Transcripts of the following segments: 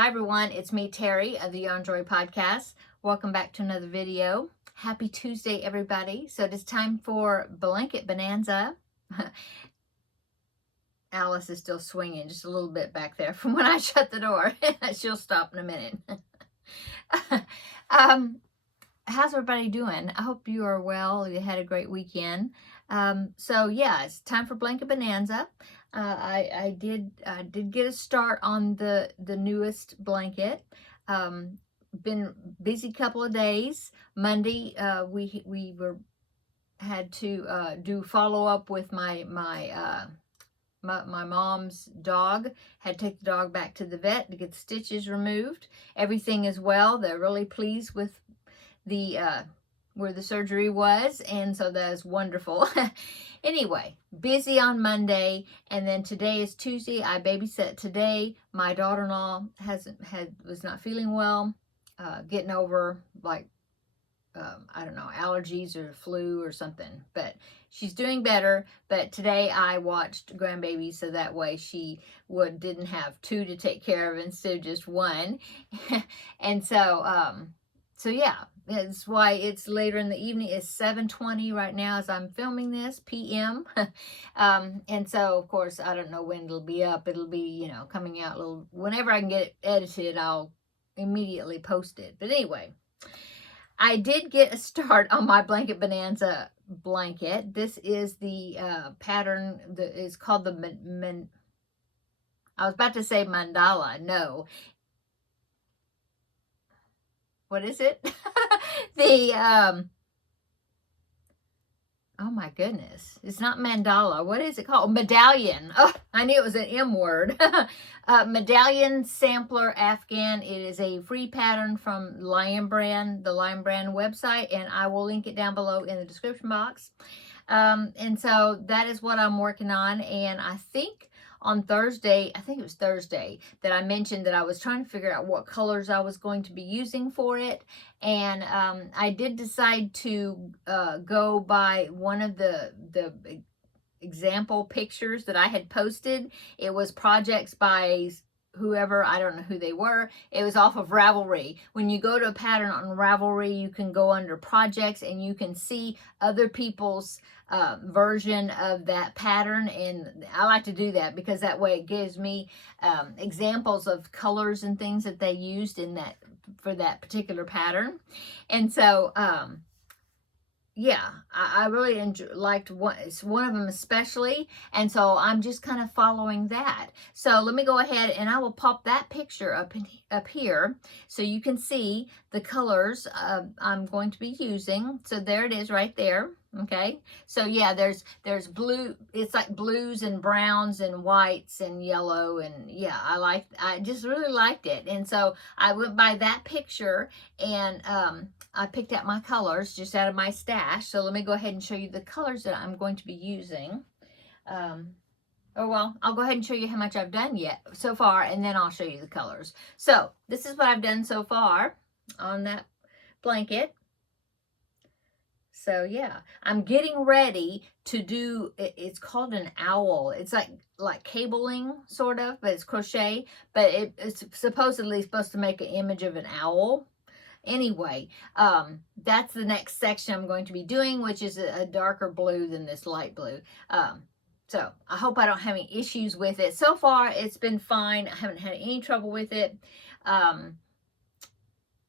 Hi everyone, it's me Terry of the Yarn Joy Podcast. Welcome back to another video. Happy Tuesday everybody. So it is time for Blanket Bonanza. Alice is still swinging just a little bit back there from when I shut the door. She'll stop in a minute. How's everybody doing? I hope you are well. You had a great weekend. So yeah, it's time for Blanket Bonanza. I did get a start on the newest blanket. Been busy couple of days. Monday we had to do follow up with my mom's dog. Had to take the dog back to the vet to get the stitches removed. Everything is well. They're really pleased with the where the surgery was, and so that is wonderful. Anyway, busy on Monday, and then today is Tuesday. I babysat today. My daughter-in-law was not feeling well, getting over like I don't know, allergies or flu or something, but she's doing better. But today I watched grandbaby, so that way she didn't have two to take care of instead of just one. And so yeah, that's why it's later in the evening. It's 7:20 right now as I'm filming this, p.m. And so, of course, I don't know when it'll be up. It'll be, coming out whenever I can get it edited, I'll immediately post it. But anyway, I did get a start on my Blanket Bonanza blanket. This is the pattern that is called the I was about to say mandala. No. What is it? Oh my goodness. It's not mandala. What is it called? Medallion. Oh, I knew it was an M word. Medallion Sampler Afghan. It is a free pattern from Lion Brand, the Lion Brand website, and I will link it down below in the description box. And so that is what I'm working on, and I think on Thursday, I think it was Thursday, that I mentioned that I was trying to figure out what colors I was going to be using for it. And I did decide to go by one of the example pictures that I had posted. It was projects by whoever, I don't know who they were. It was off of Ravelry. When you go to a pattern on Ravelry, you can go under projects and you can see other people's version of that pattern, and I like to do that because that way it gives me examples of colors and things that they used in that for that particular pattern. And so yeah, I really liked one of them especially, and so I'm just kind of following that. So let me go ahead and I will pop that picture up here so you can see the colors I'm going to be using. So there it is right there. Okay, so yeah, there's blue. It's like blues and browns and whites and yellow, and yeah, I just really liked it, and so I went by that picture and I picked out my colors just out of my stash. So let me go ahead and show you the colors that I'm going to be using. Oh well, I'll go ahead and show you how much I've done so far, and then I'll show you the colors. So this is what I've done so far on that blanket. So yeah, I'm getting ready to do, it's called an owl. It's like cabling sort of, but it's crochet, but it's supposedly supposed to make an image of an owl. Anyway, that's the next section I'm going to be doing, which is a darker blue than this light blue. So I hope I don't have any issues with it. So far, it's been fine. I haven't had any trouble with it.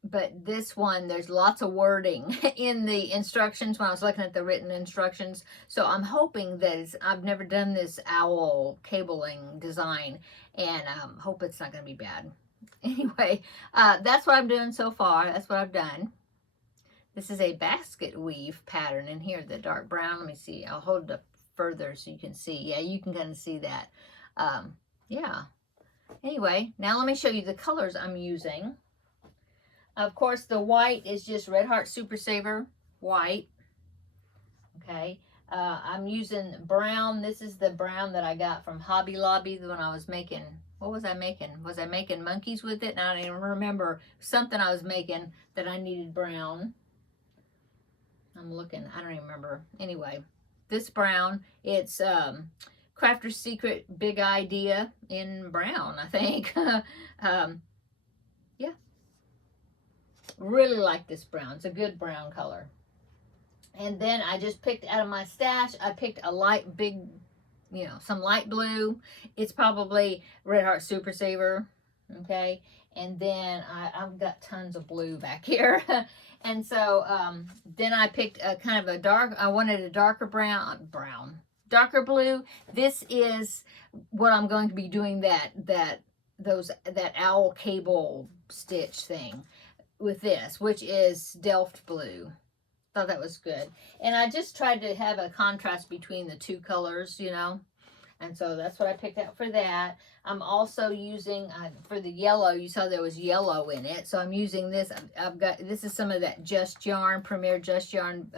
But this one, there's lots of wording in the instructions when I was looking at the written instructions. So I'm hoping that I've never done this owl cabling design, and hope it's not going to be bad. Anyway, that's what I'm doing so far. That's what I've done. This is a basket weave pattern in here, the dark brown. Let me see. I'll hold it up further so you can see. Yeah, you can kind of see that. Yeah. Anyway, now let me show you the colors I'm using. Of course, the white is just Red Heart Super Saver white. Okay. I'm using brown. This is the brown that I got from Hobby Lobby when I was making, what was I making? Was I making monkeys with it? And I don't even remember. Something I was making that I needed brown. I'm looking. I don't even remember. Anyway, this brown, it's Crafter's Secret Big Idea in brown, I think. Really like this brown. It's a good brown color. And then I just picked out of my stash, I picked a light big, you know, some light blue. It's probably Red Heart Super Saver. Okay. And then I've got tons of blue back here. And so then I picked a kind of a dark, I wanted a darker darker blue. This is what I'm going to be doing that owl cable stitch thing with this, which is Delft blue. Thought that was good. And I just tried to have a contrast between the two colors, you know. And so that's what I picked out for that. I'm also using, for the yellow, you saw there was yellow in it. So I'm using this. I've got, this is some of that Just Yarn, Premier Just Yarn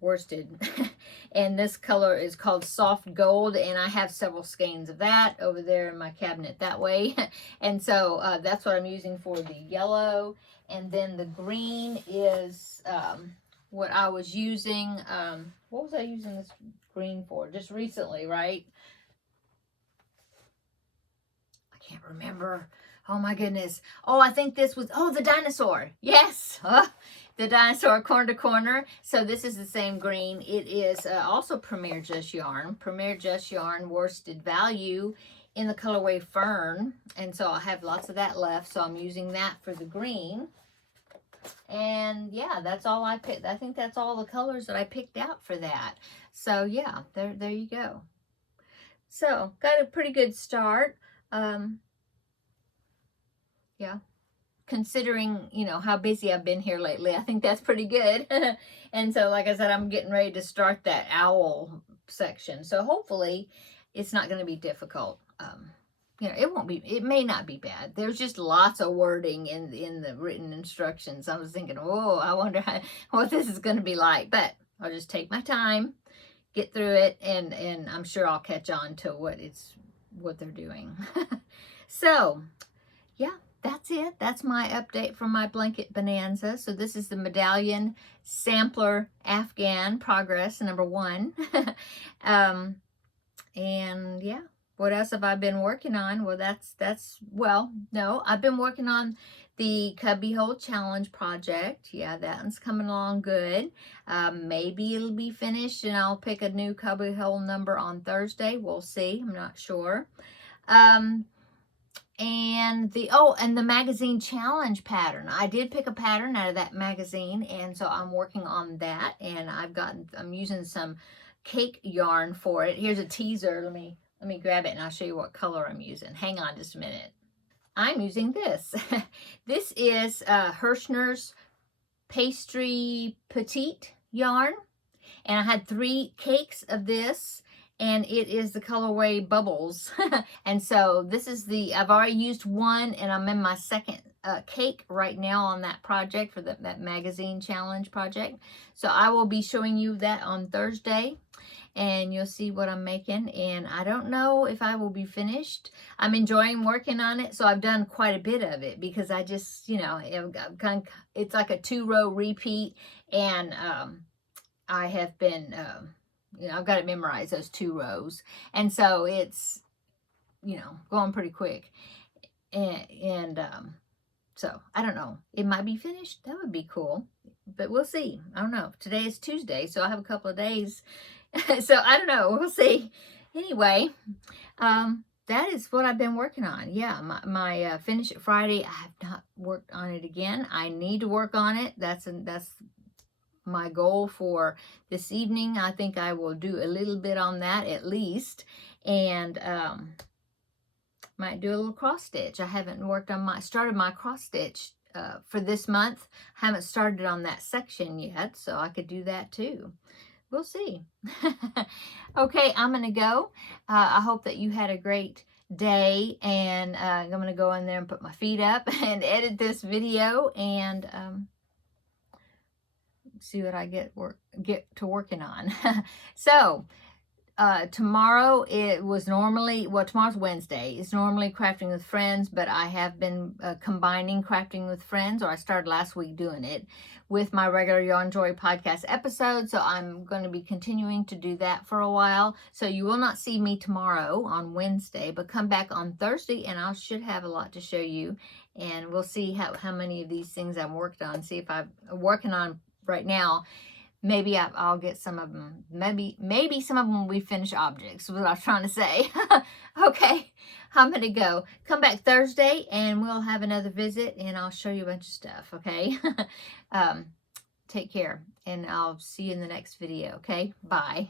worsted. And this color is called Soft Gold. And I have several skeins of that over there in my cabinet that way. And so that's what I'm using for the yellow. And then the green is what I was using. What was I using this green for? Just recently, right? I can't remember. Oh my goodness. Oh, I think this was, oh, the dinosaur. Yes. The dinosaur corner to corner. So this is the same green. It is also Premier Just Yarn. Premier Just Yarn worsted value in the colorway Fern. And so I have lots of that left. So I'm using that for the green. And yeah, that's all I picked. I think that's all the colors that I picked out for that. So yeah, there you go. So got a pretty good start. Yeah, considering, you know, how busy I've been here lately, I think that's pretty good. And so, like I said, I'm getting ready to start that owl section. So hopefully it's not going to be difficult. You know, it may not be bad. There's just lots of wording in the written instructions. I was thinking, oh, I wonder what this is going to be like. But I'll just take my time, get through it, and I'm sure I'll catch on to what they're doing. So, yeah, that's it. That's my update from my blanket bonanza. So this is the Medallion Sampler Afghan Progress #1. And yeah. What else have I been working on? Well, no, I've been working on the Cubbyhole Challenge project. Yeah, that one's coming along good. Maybe it'll be finished and I'll pick a new Cubbyhole number on Thursday. We'll see. I'm not sure. And the magazine challenge pattern. I did pick a pattern out of that magazine, and so I'm working on that. And I'm using some cake yarn for it. Here's a teaser. Let me grab it and I'll show you what color I'm using. Hang on just a minute. I'm using this. This is Hirschner's Pastry Petite yarn. And I had 3 cakes of this. And it is the colorway Bubbles. And so this is I've already used one, and I'm in my second cake right now on that project for that magazine challenge project. So I will be showing you that on Thursday. And you'll see what I'm making. And I don't know if I will be finished. I'm enjoying working on it. So I've done quite a bit of it because I just, you know, it's like a 2-row repeat. And I have been, you know, I've got to memorize those 2 rows. And so it's, you know, going pretty quick. And so I don't know. It might be finished. That would be cool. But we'll see. I don't know. Today is Tuesday, so I have a couple of days. So I don't know. We'll see. Anyway, that is what I've been working on. Yeah, my Finish It Friday, I have not worked on it again. I need to work on it. That's my goal for this evening. I think I will do a little bit on that at least. And might do a little cross stitch. I haven't started my cross stitch for this month. I haven't started on that section yet, so I could do that too. We'll see. Okay, I'm going to go. I hope that you had a great day, and I'm going to go in there and put my feet up and edit this video and see what I get to working on. So tomorrow it was normally, well, tomorrow's Wednesday. It's normally Crafting with Friends, but I have been combining Crafting with Friends, or I started last week doing it, with my regular Yarn Joy podcast episode. So I'm going to be continuing to do that for a while. So you will not see me tomorrow on Wednesday, but come back on Thursday and I should have a lot to show you. And we'll see how many of these things I've worked on. See if I'm working on right now. Maybe I'll get some of them. Maybe some of them will be finished objects, is what I was trying to say. Okay, I'm going to go. Come back Thursday and we'll have another visit and I'll show you a bunch of stuff, okay? Take care and I'll see you in the next video, okay? Bye.